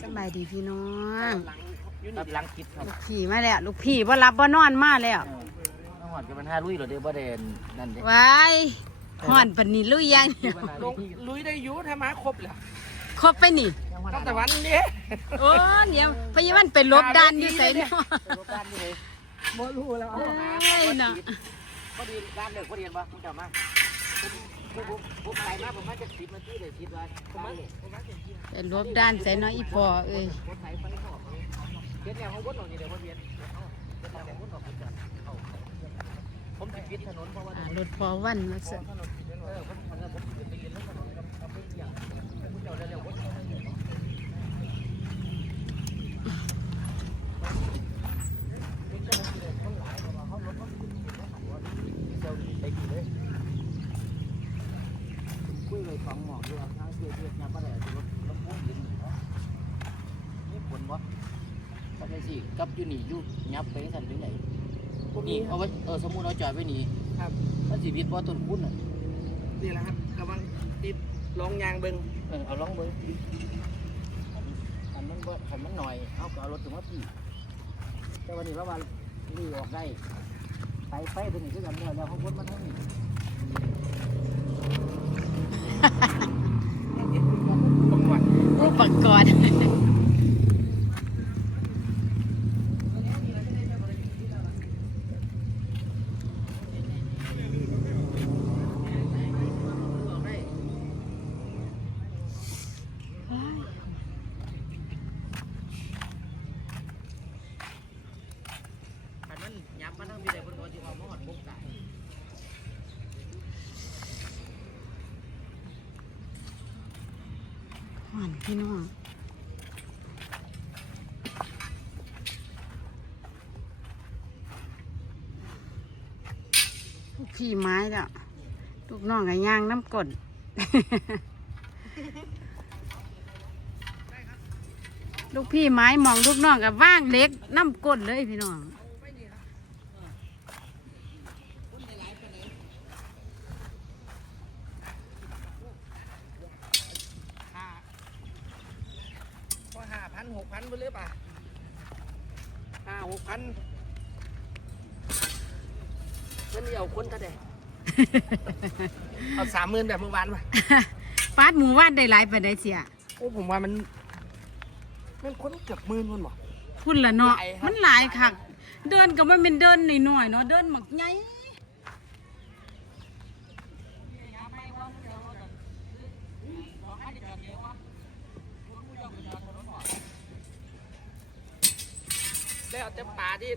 สบายดีพี่น้องรับหลังคิดครับลูกพี่มาแล้ว ลูกพี่ว่ารับว่านอนมาแล้วน้องหอดกับมันห้าลุยเหรอเด้บ่เด่นนั่นเด้ไว้ห่อนปันนี้ลุยยังเนี่ยลงลุยได้อยุถ้ามาครบแล้วครบไปนี่ตั้งแต่วันนี้โอ้เดี๋ยวพยาบาลไปลบดันอยู่ใส่เนาะรถบ้านนี่เลยบ่รู้แล้วเอ้ยเนาะพอดีร้านเลิกพอดีบ่มึงจำมา ผมผมผมไปมาผมมาจะสิบนาทีเลยคิดว่าผมมาไปลบดันใส่เนาะอีพอเอ้ยผมไปไปขอบเดี๋ยวแนวเขาวนออกนี่เดี๋ยววนเวียนผมจะปิดถนนเพราะว่าอ่ารถพอวันมาสิเออผมผมผมจะไปยืนแล้วถนนกับไม่เกี่ยงผมจะเร็ววนไปกี่เลย คุยเลยสองหมอกด้วยทั้งเสียเสียงานประเดี๋ยวรถรถพุ่งยินเนาะนี่ผลบ่ก็ได้สิกับอยู่นี่อยู่ยับไปสันไปไหนนี่เอาไว้เออสมมุติเอาจอดไว้นี่ครับมันสิบิดบ่ต้นคุณน่ะนี่แหละครับกำลังติดลองยางเบิ่งเออเอาลองเบิ่งอันมันบ่คันมันหน่อยเอาก็เอารถถึงมาพี่แต่วันนี้ว่าว่าลีออกได้ไปไปตัวนี้คือกันแล้วแล้วเขาวนมาทางนี้ประกวด อุปกรณ์ คันมันยับมาทางพี่ได้เพิ่นก็สิเอามาฮอดปุ๊บตาย ห่อน พี่น้องลูกพี่ไม้แล้วลูกน้องกับย่างน้ำกลดลูกพี่ไม้มองลูกน้องกับว่างเล็กน้ำกลดเลยพี่น้อง ห้าพอห้าพันหกพัน ไปเลยป่ะห้าหกพันเงินเดียวคนเท่าใดเอาสามหมื่นแบบเมื่อวานป่ะปาดหมูว่านได้หลายไปได้เสียโอ้ผมว่ามัน มันคนเกือบหมื่นคนบ่พุ่นละเนาะหลายครับมันหลายคักเดินก็มันเป็นเดินหน่อยๆเนาะเดินหมักให แล้วแต่ป่าที่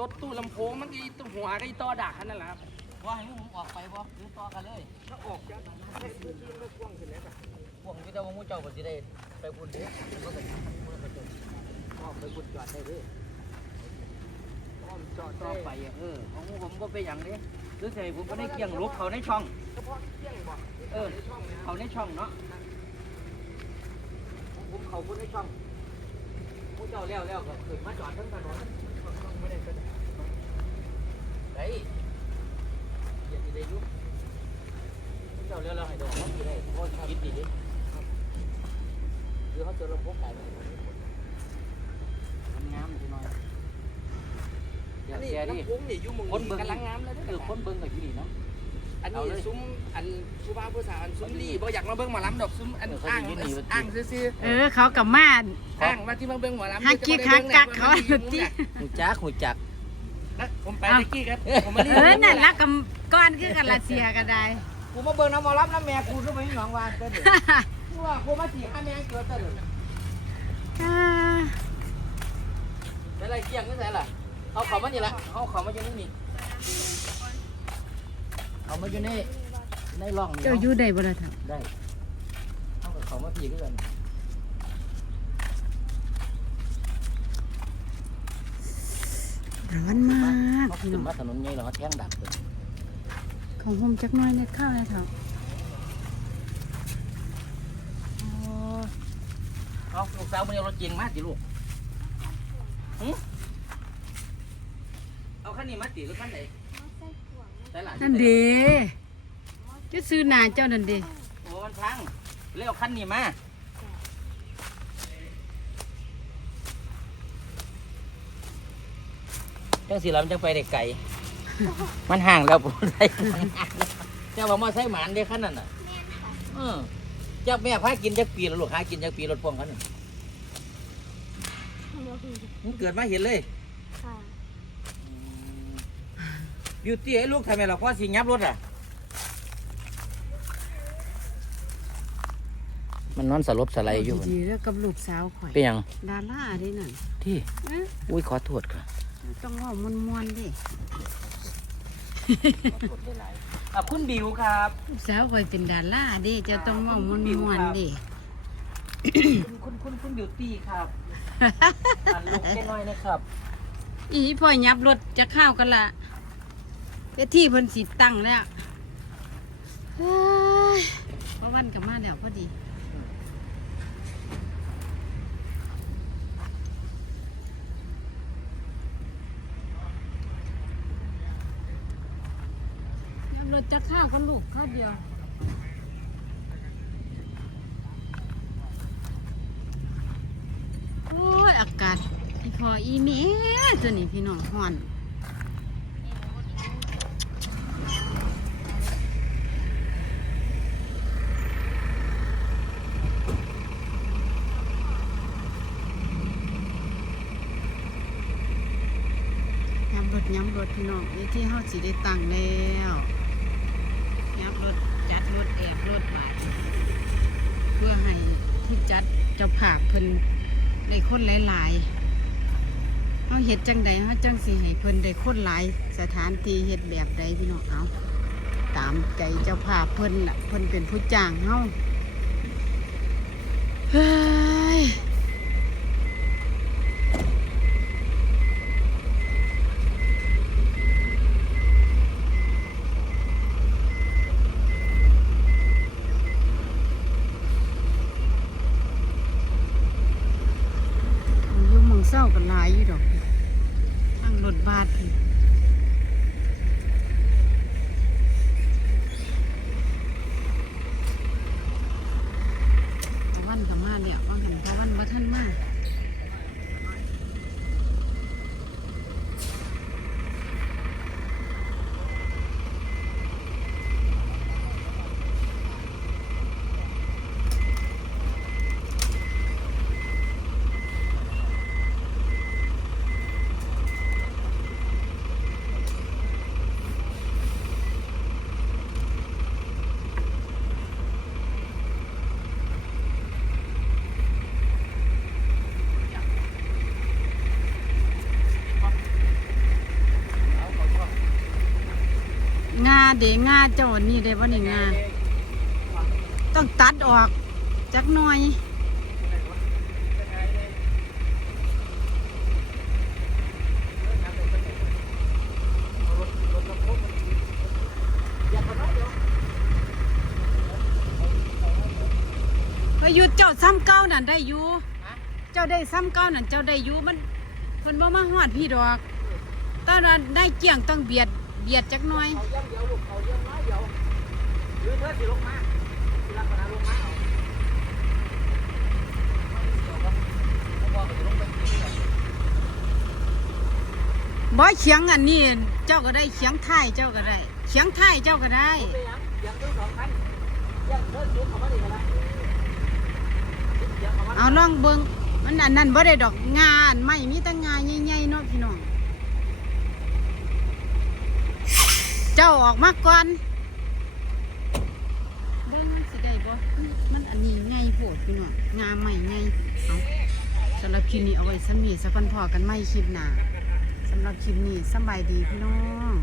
รถตู้ลำโพงมันก็อีตัวหัวก็อีต่อดักแค่นั้นแหละครับว่าให้มึงออกไปบ่หรือต่อกันเลยถ้าออกจากแค่พื้นที่ก็กว้างขึ้นแล้วป่ะพวกที่เจ้ามูเจ้าก็สิได้ไปบุญเด้อบ่ได้บ่ได้ไปจนออกไปบุญจอดได้เด้ออ้อมจอดต่อได้ไปอะเออของผมบ่เป็นหยังเด้หรือใส่ผมก็ได้เกี่ยงลุกเขาในช่องเฉพาะเที่ยงบ่เออเขาในช่องเนาะของผมเขาพุ่นในช่อง มูเจ้าแล้วแล้วก็ขึ้นมาจอดทั้งถนนไม่ได้เป็นไอ้อย่าสิได้ยุบมูเจ้าแล้วแล้วให้ดอกเขาสิได้เพราะคิดดีเด้หรือเขาจอลำโพงไก่ไหมมันงามอยู่หน่อยออัย่านนี้แกดิลำโพงนี่อยู่งคนเบิ่งกำลังงามเลยคืเด้ออคนเบิ่งกับอยู่นี่เนาะ อันเอานี้เลยซุ้มอันผู้บ่าวผู้สาวอันซุ้มลี่บ่อยากมาเบิ่งหมอลำดอกซุ้มอันเออเขาอ้างจะยืนหนีไว้อ้างซื่อเออเขากับม่านๆอ้างว่าที่มาเบิ่งหมอลำฮักกิ๊กฮักกักเขาออยู่ยู่ที่หูจักหูจักนะผมไปเอาตะกี้ครับผมมาเออนั่นละกับก้อนคือกันละเสียก็ได้กูมาเบิ่งน้ำหมอรับน้ำแม่กูก็ไปหนองวานเต้นกูว่ากูมาสี่ห้าแม่เกิดเต้นอ่าเป็นไรเกี่ยงไม่ใช่ล่ะเอาเขามานี่ละเอาเขามาอยู่นี่นี่ เขามาอยู่ในในร่องนี่เจ้าอยู่ได้บ่ล่ะท่านได้เอากับเขามาพี่ก็กันร้อนมากเขาพี่ขึ้น้นองมาถนนใหญ่หรอแท่งดักเลยของผมจักหน้อยในข้าวเลยเถอะโอ้เอาลูกสาวมันเอารถเก่งมาสิลูกหึเอาขั้นนี้มาตีหรือขั้นไหนใส่หลา นั่นดีจะซื้อนาเจ้านั่นดีโอ้มันพลังเรียกขั้นนี่มาเจ้าสีลรจะไปเด็กไก่มันห่างแล้วผมได้เจ้าบอกมาใช้หมานเด็กขั้นนั้นอะเออจ้าแม่พากินจักปีแล้วลูกค้ากินจักปีรถพ่วงคันนึงมันเกิดมาเห็นเลย บิวตี้ให้ลูกทำไมล่ะเพราะสิงับรถอะ มันนอนสลบสไลด์อยู่ดีๆแล้วกับลูกสาวข่อยเป็นหยังดาราเด้นั่นที่เอ๊ะอุ้ยขอโทษค่ะต้องเว่ามวนๆเด้อะคุณบิวครับ ลูกสาวข่อยเป็นดาราเด้เจะต้องเว่ามวนๆเด้คุณคุณคุณคุณบิวตี้ครับอะลูกแค่น้อยนะครับ อีพ่อยยับรถจะเข้าวกันละ เวทีเพิ่นสิตั้งแล้วเฮ้ยเพราะวันกับมาแล้วพอดียับรถจะเข้าวกันลูกข้าวเดียวโอ้ยอากาศอีพออีเมียตัวนี้พี่น้องฮ้อน ย้ำรถย้ำรถพี่น้องเวทีเฮาสิได้ตังแล้วย้ำรถจัดรถแอบรถบาดเพื่อให้ที่จัดเจ้าภาพเพิ่นได้คนหลายๆเฮาเฮ็ดจังใดเฮาจังสิให้เพิ่นได้คนหลายสถานที่เฮ็ดแบบใดพี่น้องเอาตามใจเจ้าภาพเพิ่นล่ะเพิ่นเป็นผู้จ้างเฮาเฮ้ย อยู่หมองเศร้ากันหลายอยู่ดอกทางรถบาดพี่พระวันกับมาเดี๋ยวว่ากันพระวันว่าท่านมา งา เดงาเจ้าอันนี่ได้บ่นี่งาต้องตัดออกจักหน่อยพออยู่เจ้าซ้ำเก้านั่นได้อยู่เจ้าได้ซ้ำเก้านั่นเจ้าได้อยู่มัน มันบ่มาฮอดพี่ดอกตอนนั้นได้เกี่ยงต้องเบียด เบียดจักหน่อย เขาย่ำเดียวลูกเขาย่ำน้อยเดียวหรือเธอสิลงมาสิลักษณะลงมาเอาเดี๋ยวครับเขาบอกว่าจะลงไปกินที่ไหน บ่เขียงอันนี้ เจ้าก็ได้เขียงท้ายเจ้าก็ได้เขียงท้ายเจ้าก็ได้ ไปยังยังทั้งสองคันยังเธอจุกเขามาดีกันละยังเขามา เอาลองเบิ่งมันอันนั้นบ่ได้ดอกงานไม่มีแต่งานใหญ่ๆเนาะพี่น้อง เจ้าออกมาก่อนเบิ่งมันสิได้บ่มันอันนี้ไงโพดพี่น้องงามใหม่ไงเอาสำหรับคลิปนี้เอาไว้สำนีสักวันพอกันไม่คลิปหน้าสำหรับคลิปนี้สบายดีพี่น้อง